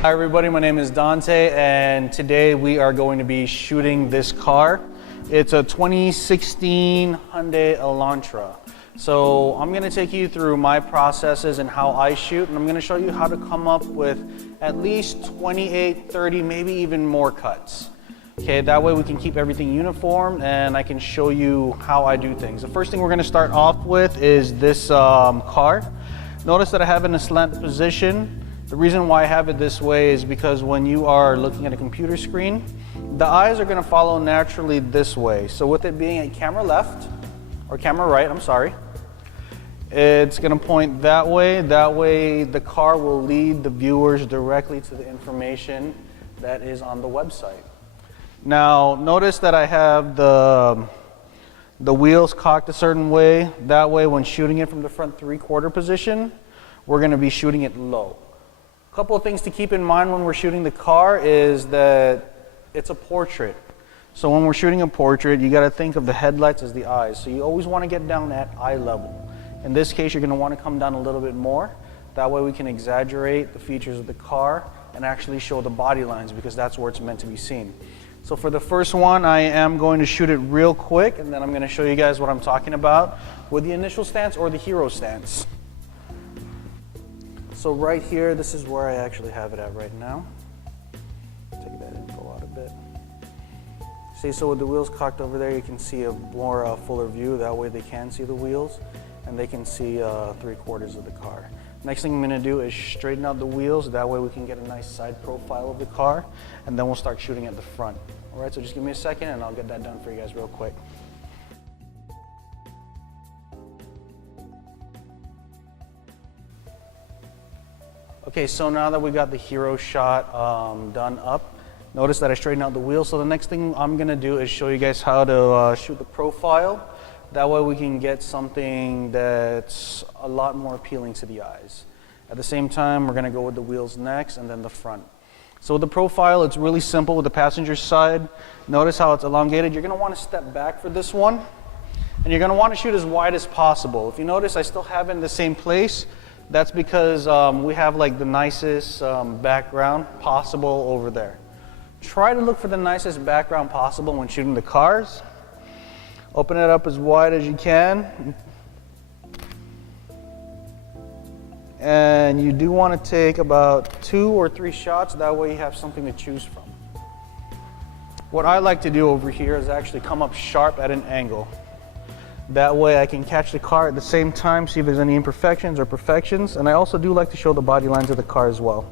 Hi everybody, my name is Dante and today we are going to be shooting this car. It's a 2016 Hyundai Elantra. So I'm going to take you through my processes and how I shoot, and I'm going to show you how to come up with at least 28, 30, maybe even more cuts. Okay, that way we can keep everything uniform and I can show you how I do things. The first thing we're going to start off with is this car. Notice that I have it in a slant position. The reason why I have it this way is because when you are looking at a computer screen, the eyes are going to follow naturally this way. So with it being a camera left, or camera right, I'm sorry, it's going to point that way. That way the car will lead the viewers directly to the information that is on the website. Now notice that I have the wheels cocked a certain way. That way when shooting it from the front 3/4 position, we're going to be shooting it low. A couple of things to keep in mind when we're shooting the car is that it's a portrait. So when we're shooting a portrait, you got to think of the headlights as the eyes. So you always want to get down at eye level. In this case, you're going to want to come down a little bit more. That way we can exaggerate the features of the car and actually show the body lines, because that's where it's meant to be seen. So for the first one, I am going to shoot it real quick, and then I'm going to show you guys what I'm talking about with the initial stance or the hero stance. So right here, this is where I actually have it at right now. Take that info out a bit. See, so with the wheels cocked over there, you can see a more fuller view. That way they can see the wheels and they can see 3/4 of the car. Next thing I'm going to do is straighten out the wheels. That way we can get a nice side profile of the car, and then we'll start shooting at the front. All right, so just give me a second and I'll get that done for you guys real quick. Okay, so now that we got the hero shot done up, notice that I straightened out the wheels. So the next thing I'm gonna do is show you guys how to shoot the profile. That way we can get something that's a lot more appealing to the eyes. At the same time, we're gonna go with the wheels next and then the front. So with the profile, it's really simple. With the passenger side, notice how it's elongated. You're gonna wanna step back for this one, and you're gonna wanna shoot as wide as possible. If you notice, I still have it in the same place. That's because we have like the nicest background possible over there. Try to look for the nicest background possible when shooting the cars. Open it up as wide as you can. And you do want to take about 2 or 3 shots. That way you have something to choose from. What I like to do over here is actually come up sharp at an angle. That way I can catch the car at the same time, see if there's any imperfections or perfections. And I also do like to show the body lines of the car as well.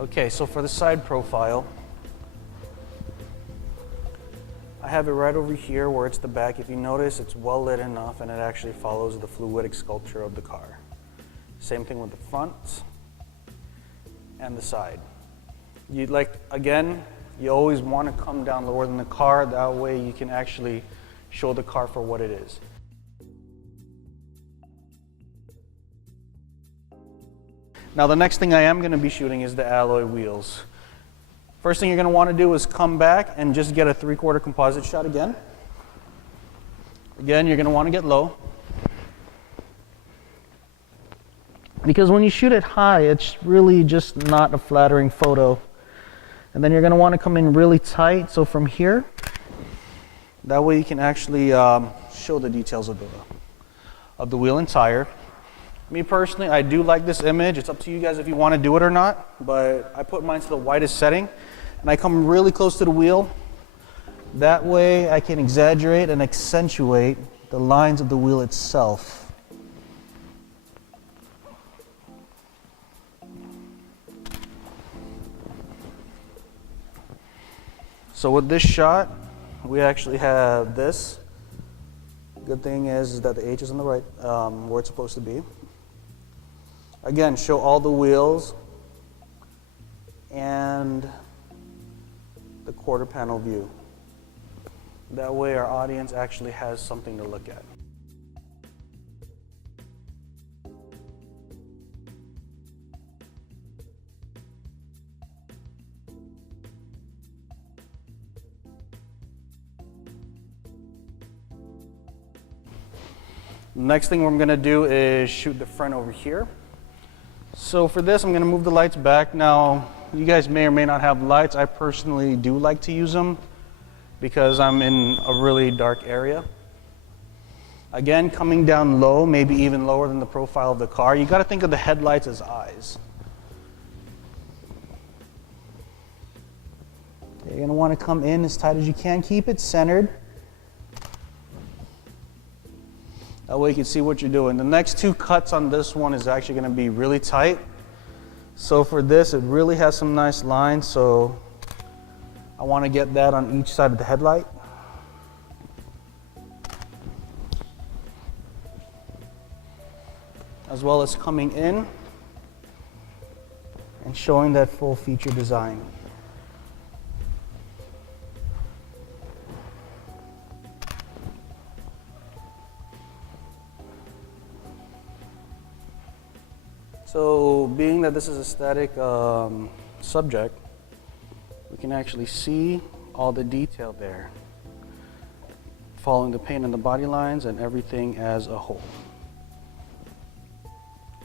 Okay, so for the side profile, I have it right over here where it's the back. If you notice, it's well lit enough and it actually follows the fluidic sculpture of the car. Same thing with the front and the side. Again, you always want to come down lower than the car. That way you can actually show the car for what it is. Now the next thing I am going to be shooting is the alloy wheels. First thing you're going to want to do is come back and just get a 3/4 composite shot again. Again, you're going to want to get low. Because when you shoot it high, it's really just not a flattering photo. And then you're going to want to come in really tight. So from here, that way you can actually show the details of the wheel and tire. Me personally, I do like this image. It's up to you guys if you want to do it or not, but I put mine to the widest setting and I come really close to the wheel. That way I can exaggerate and accentuate the lines of the wheel itself. So with this shot, we actually have this. Good thing is that the H is on the right, where it's supposed to be. Again, show all the wheels and the quarter panel view. That way our audience actually has something to look at. Next thing I'm gonna do is shoot the front over here. So for this, I'm gonna move the lights back. Now, you guys may or may not have lights. I personally do like to use them because I'm in a really dark area. Again, coming down low, maybe even lower than the profile of the car. You gotta think of the headlights as eyes. Okay, you're gonna wanna come in as tight as you can. Keep it centered. That way you can see what you're doing. The next two cuts on this one is actually gonna be really tight. So for this, it really has some nice lines, so I wanna get that on each side of the headlight. As well as coming in and showing that full feature design. So being that this is a static subject, we can actually see all the detail there, following the paint and the body lines and everything as a whole.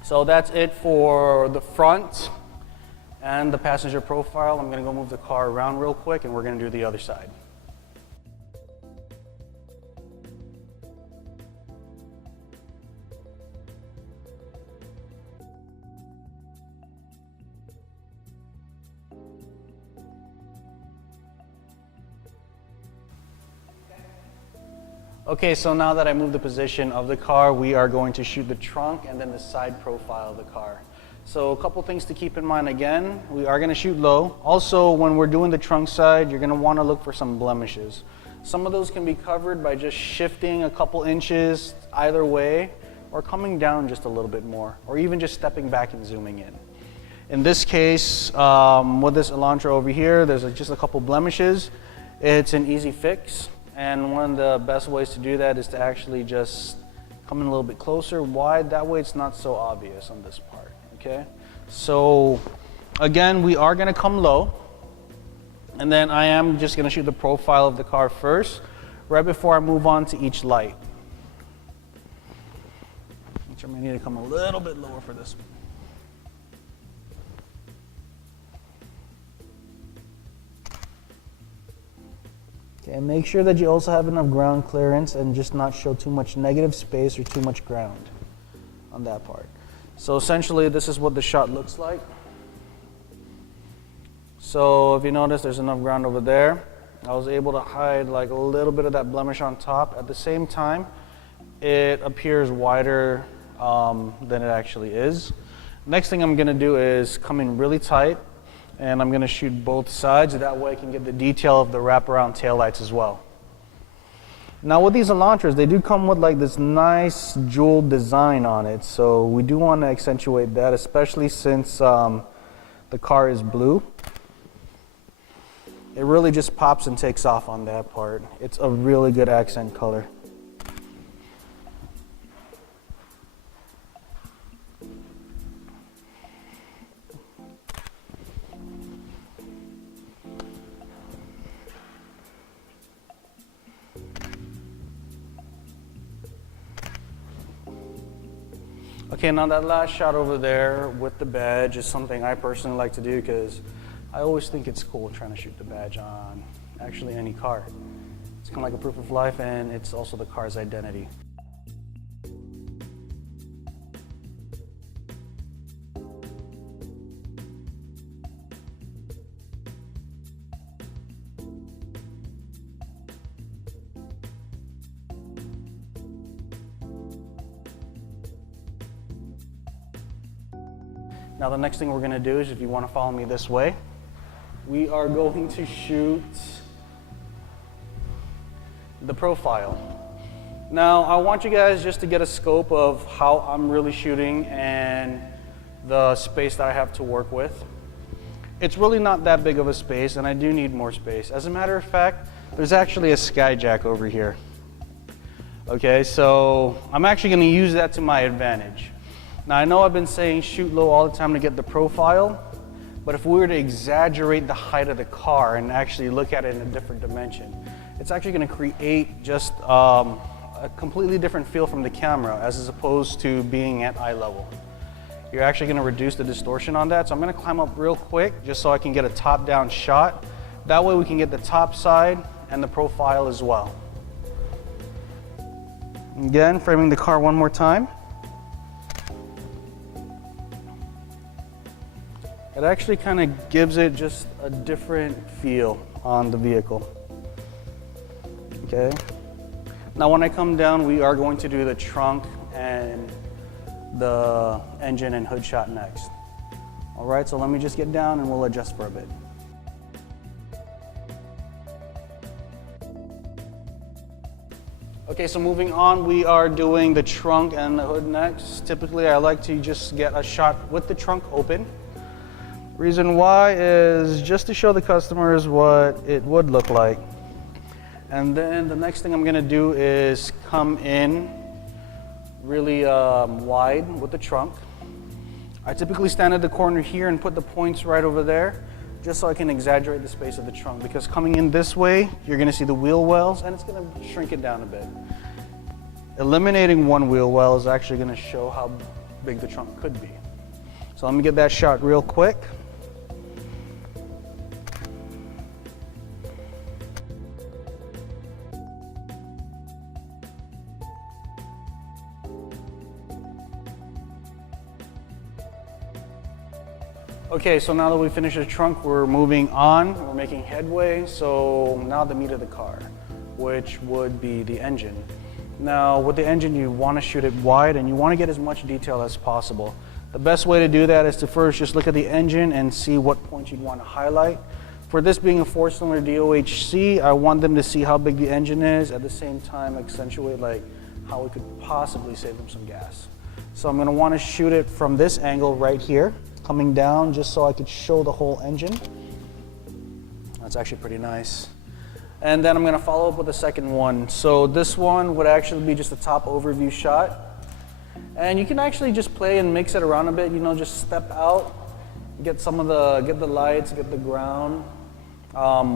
So that's it for the front and the passenger profile. I'm gonna go move the car around real quick and we're gonna do the other side. Okay, so now that I moved the position of the car, we are going to shoot the trunk and then the side profile of the car. So a couple things to keep in mind again, we are gonna shoot low. Also, when we're doing the trunk side, you're gonna wanna look for some blemishes. Some of those can be covered by just shifting a couple inches either way, or coming down just a little bit more, or even just stepping back and zooming in. In this case, with this Elantra over here, there's just a couple blemishes. It's an easy fix. And one of the best ways to do that is to actually just come in a little bit closer, wide, that way it's not so obvious on this part, okay? So again, we are gonna come low, and then I am just gonna shoot the profile of the car first, right before I move on to each light. Which I may need to come a little bit lower for this one. Okay, make sure that you also have enough ground clearance and just not show too much negative space or too much ground on that part. So essentially, this is what the shot looks like. So if you notice, there's enough ground over there. I was able to hide like a little bit of that blemish on top. At the same time, it appears wider than it actually is. Next thing I'm gonna do is come in really tight, and I'm gonna shoot both sides. That way I can get the detail of the wraparound taillights as well. Now with these Elantras, they do come with like this nice jeweled design on it. So we do wanna accentuate that, especially since the car is blue. It really just pops and takes off on that part. It's a really good accent color. Okay, now that last shot over there with the badge is something I personally like to do because I always think it's cool trying to shoot the badge on actually any car. It's kind of like a proof of life, and it's also the car's identity. Now the next thing we're gonna do is, if you wanna follow me this way, we are going to shoot the profile. Now I want you guys just to get a scope of how I'm really shooting and the space that I have to work with. It's really not that big of a space, and I do need more space. As a matter of fact, there's actually a skyjack over here. Okay, so I'm actually gonna use that to my advantage. Now I know I've been saying shoot low all the time to get the profile, but if we were to exaggerate the height of the car and actually look at it in a different dimension, it's actually going to create just a a completely different feel from the camera as opposed to being at eye level. You're actually going to reduce the distortion on that. So I'm going to climb up real quick just so I can get a top-down shot. That way we can get the top side and the profile as well. Again, framing the car one more time. It actually kind of gives it just a different feel on the vehicle. Okay. Now when I come down, we are going to do the trunk and the engine and hood shot next. All right, so let me just get down and we'll adjust for a bit. Okay, so moving on, we are doing the trunk and the hood next. Typically, I like to just get a shot with the trunk open. Reason why is just to show the customers what it would look like. And then the next thing I'm gonna do is come in really wide with the trunk. I typically stand at the corner here and put the points right over there, just so I can exaggerate the space of the trunk, because coming in this way, you're gonna see the wheel wells and it's gonna shrink it down a bit. Eliminating one wheel well is actually gonna show how big the trunk could be. So let me get that shot real quick. Okay, so now that we finished the trunk, we're moving on. We're making headway. So now the meat of the car, which would be the engine. Now with the engine, you want to shoot it wide and you want to get as much detail as possible. The best way to do that is to first just look at the engine and see what points you'd want to highlight. For this being a 4-cylinder DOHC, I want them to see how big the engine is, at the same time accentuate like how we could possibly save them some gas. So I'm going to want to shoot it from this angle right here, coming down just so I could show the whole engine. That's actually pretty nice. And then I'm going to follow up with the second one. So this one would actually be just a top overview shot. And you can actually just play and mix it around a bit, you know, just step out, get the lights, get the ground.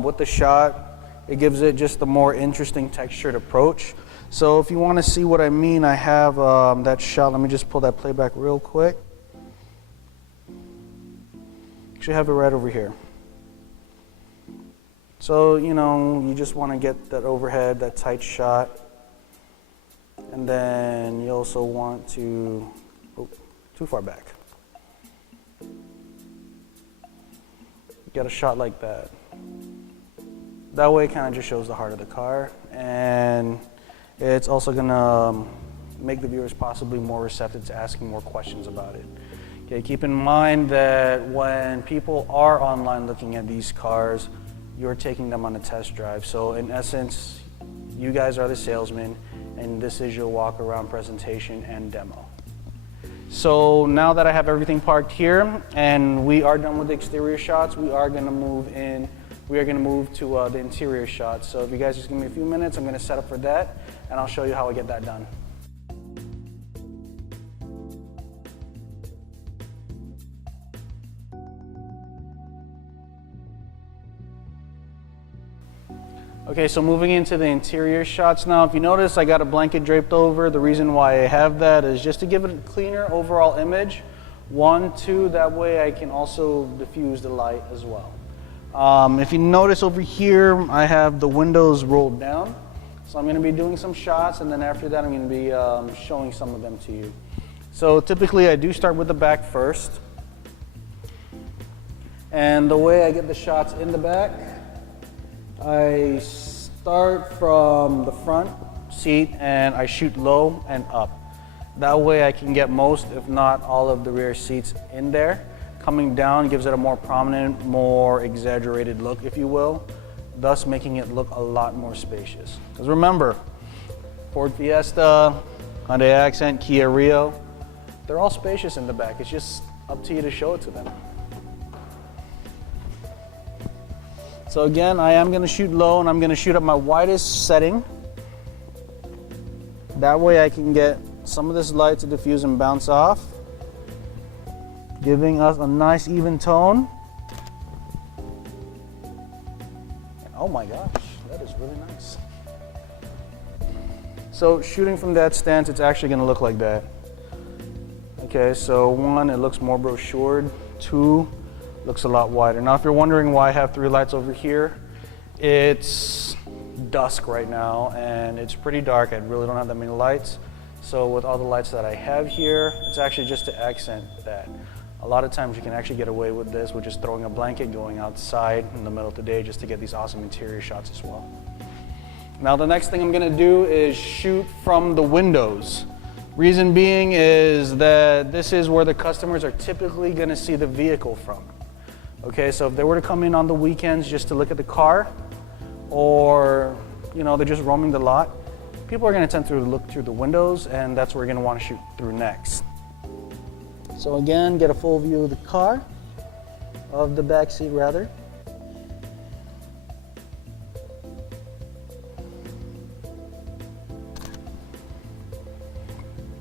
With the shot, it gives it just a more interesting textured approach. So if you want to see what I mean, I have that shot. Let me just pull that playback real quick. Actually have it right over here. So, you know, you just want to get that overhead, that tight shot. And then you also want to, too far back. Get a shot like that. That way it kind of just shows the heart of the car. And it's also going to make the viewers possibly more receptive to asking more questions about it. Okay, keep in mind that when people are online looking at these cars, you're taking them on a test drive. So in essence, you guys are the salesman, and this is your walk around presentation and demo. So now that I have everything parked here and we are done with the exterior shots, we are going to move to the interior shots. So if you guys just give me a few minutes, I'm going to set up for that and I'll show you how I get that done. Okay, so moving into the interior shots now. If you notice, I got a blanket draped over. The reason why I have that is just to give it a cleaner overall image. 1, 2, that way I can also diffuse the light as well. If you notice over here, I have the windows rolled down. So I'm going to be doing some shots, and then after that I'm going to be showing some of them to you. So typically I do start with the back first. And the way I get the shots in the back, I start from the front seat and I shoot low and up. That way I can get most, if not all, of the rear seats in there. Coming down gives it a more prominent, more exaggerated look, if you will, thus making it look a lot more spacious. Because remember, Ford Fiesta, Hyundai Accent, Kia Rio, they're all spacious in the back. It's just up to you to show it to them. So again, I am going to shoot low and I'm going to shoot at my widest setting. That way I can get some of this light to diffuse and bounce off, giving us a nice even tone. And oh my gosh, that is really nice. So shooting from that stance, it's actually gonna look like that. Okay, so 1, it looks more brochured. 2, looks a lot wider. Now if you're wondering why I have 3 lights over here, it's dusk right now and it's pretty dark. I really don't have that many lights. So with all the lights that I have here, it's actually just to accent that. A lot of times you can actually get away with this, with just throwing a blanket, going outside in the middle of the day just to get these awesome interior shots as well. Now the next thing I'm gonna do is shoot from the windows. Reason being is that this is where the customers are typically gonna see the vehicle from. Okay, so if they were to come in on the weekends just to look at the car, or they're just roaming the lot, people are gonna tend to look through the windows, and that's where you're gonna wanna shoot through next. So again, get a full view of the car, of the back seat rather.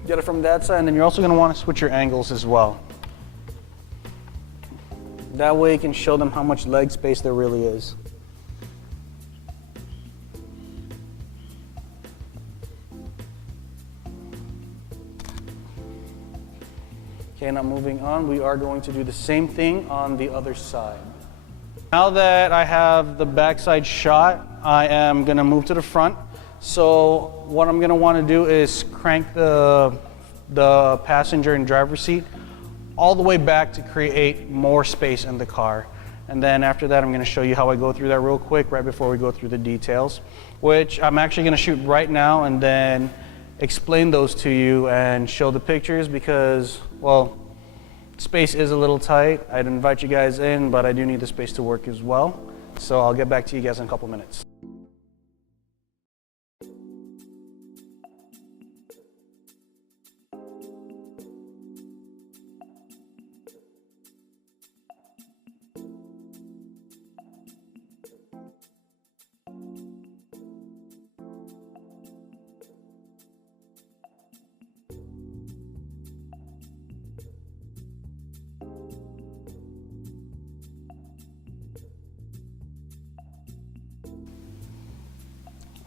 Get it from that side, and then you're also going to want to switch your angles as well. That way you can show them how much leg space there really is. Okay, now moving on, we are going to do the same thing on the other side. Now that I have the backside shot, I am going to move to the front. So what I'm going to want to do is crank the passenger and driver's seat all the way back to create more space in the car. And then after that, I'm going to show you how I go through that real quick right before we go through the details, which I'm actually going to shoot right now and then explain those to you and show the pictures because, well, space is a little tight. I'd invite you guys in, but I do need the space to work as well. So I'll get back to you guys in a couple minutes.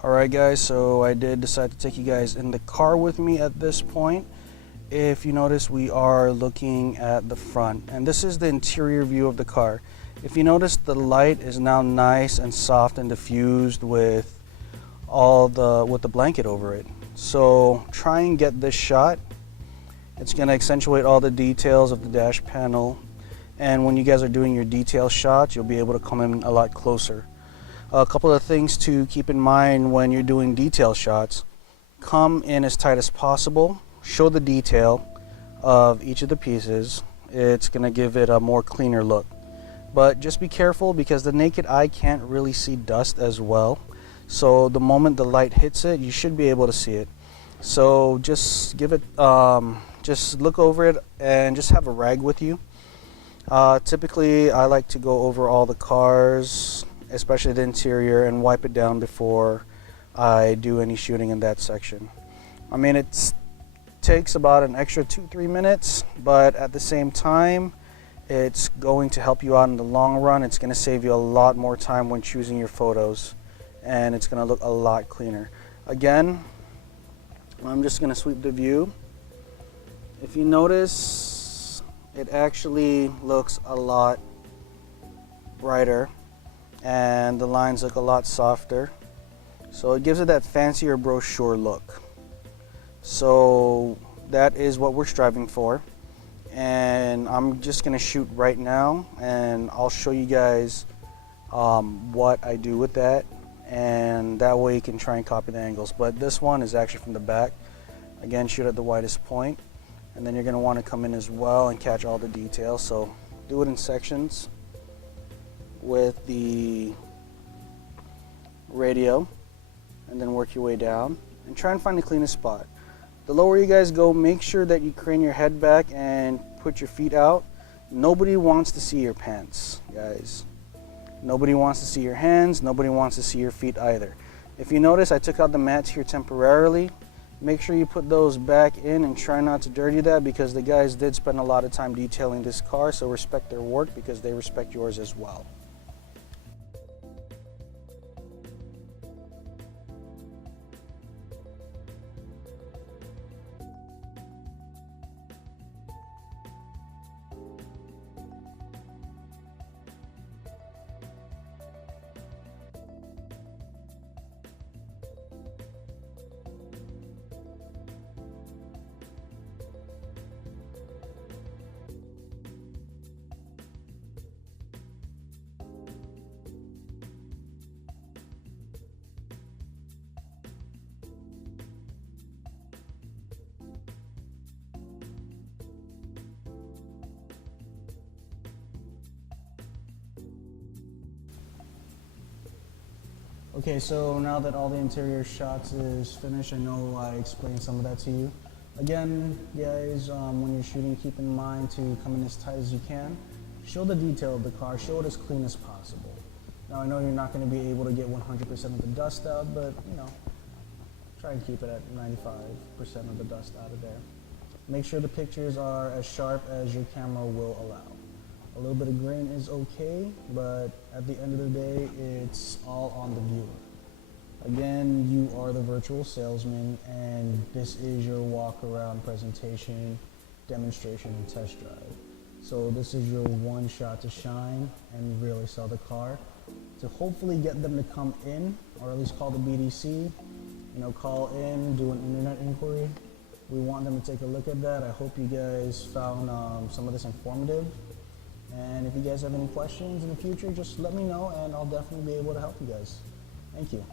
Alright guys, so I did decide to take you guys in the car with me at this point. If you notice, we are looking at the front, and this is the interior view of the car. If you notice, the light is now nice and soft and diffused with the blanket over it. So try and get this shot. It's going to accentuate all the details of the dash panel, and when you guys are doing your detail shots, you'll be able to come in a lot closer. A couple of things to keep in mind when you're doing detail shots: come in as tight as possible, show the detail of each of the pieces. It's going to give it a more cleaner look. But just be careful because the naked eye can't really see dust as well. So the moment the light hits it, you should be able to see it. So just give it, just look over it and just have a rag with you. Typically, I like to go over all the cars, especially the interior, and wipe it down before I do any shooting in that section. I mean, it takes about an extra 2-3 minutes, but at the same time, it's going to help you out in the long run. It's going to save you a lot more time when choosing your photos, and it's going to look a lot cleaner. Again, I'm just going to sweep the view. If you notice, it actually looks a lot brighter, and the lines look a lot softer, so it gives it that fancier brochure look. So that is what we're striving for, and I'm just gonna shoot right now, and I'll show you guys what I do with that, and that way you can try and copy the angles. But this one is actually from the back. Again, shoot at the widest point, and then you're gonna want to come in as well and catch all the details. So do it in sections with the radio, and then work your way down and try and find the cleanest spot. The lower you guys go, make sure that you crane your head back and put your feet out. Nobody wants to see your pants, guys. Nobody wants to see your hands. Nobody wants to see your feet either. If you notice, I took out the mats here temporarily. Make sure you put those back in and try not to dirty that, because the guys did spend a lot of time detailing this car, so respect their work because they respect yours as well. Okay, so now that all the interior shots is finished, I know I explained some of that to you. Again, guys, when you're shooting, keep in mind to come in as tight as you can. Show the detail of the car, show it as clean as possible. Now I know you're not going to be able to get 100% of the dust out, but you know, try and keep it at 95% of the dust out of there. Make sure the pictures are as sharp as your camera will allow. A little bit of grain is okay, but at the end of the day, it's all on the viewer. Again, you are the virtual salesman, and this is your walk-around presentation, demonstration, and test drive. So this is your one shot to shine and really sell the car, to hopefully get them to come in, or at least call the BDC, you know, call in, do an internet inquiry. We want them to take a look at that. I hope you guys found some of this informative. And if you guys have any questions in the future, just let me know and I'll definitely be able to help you guys. Thank you.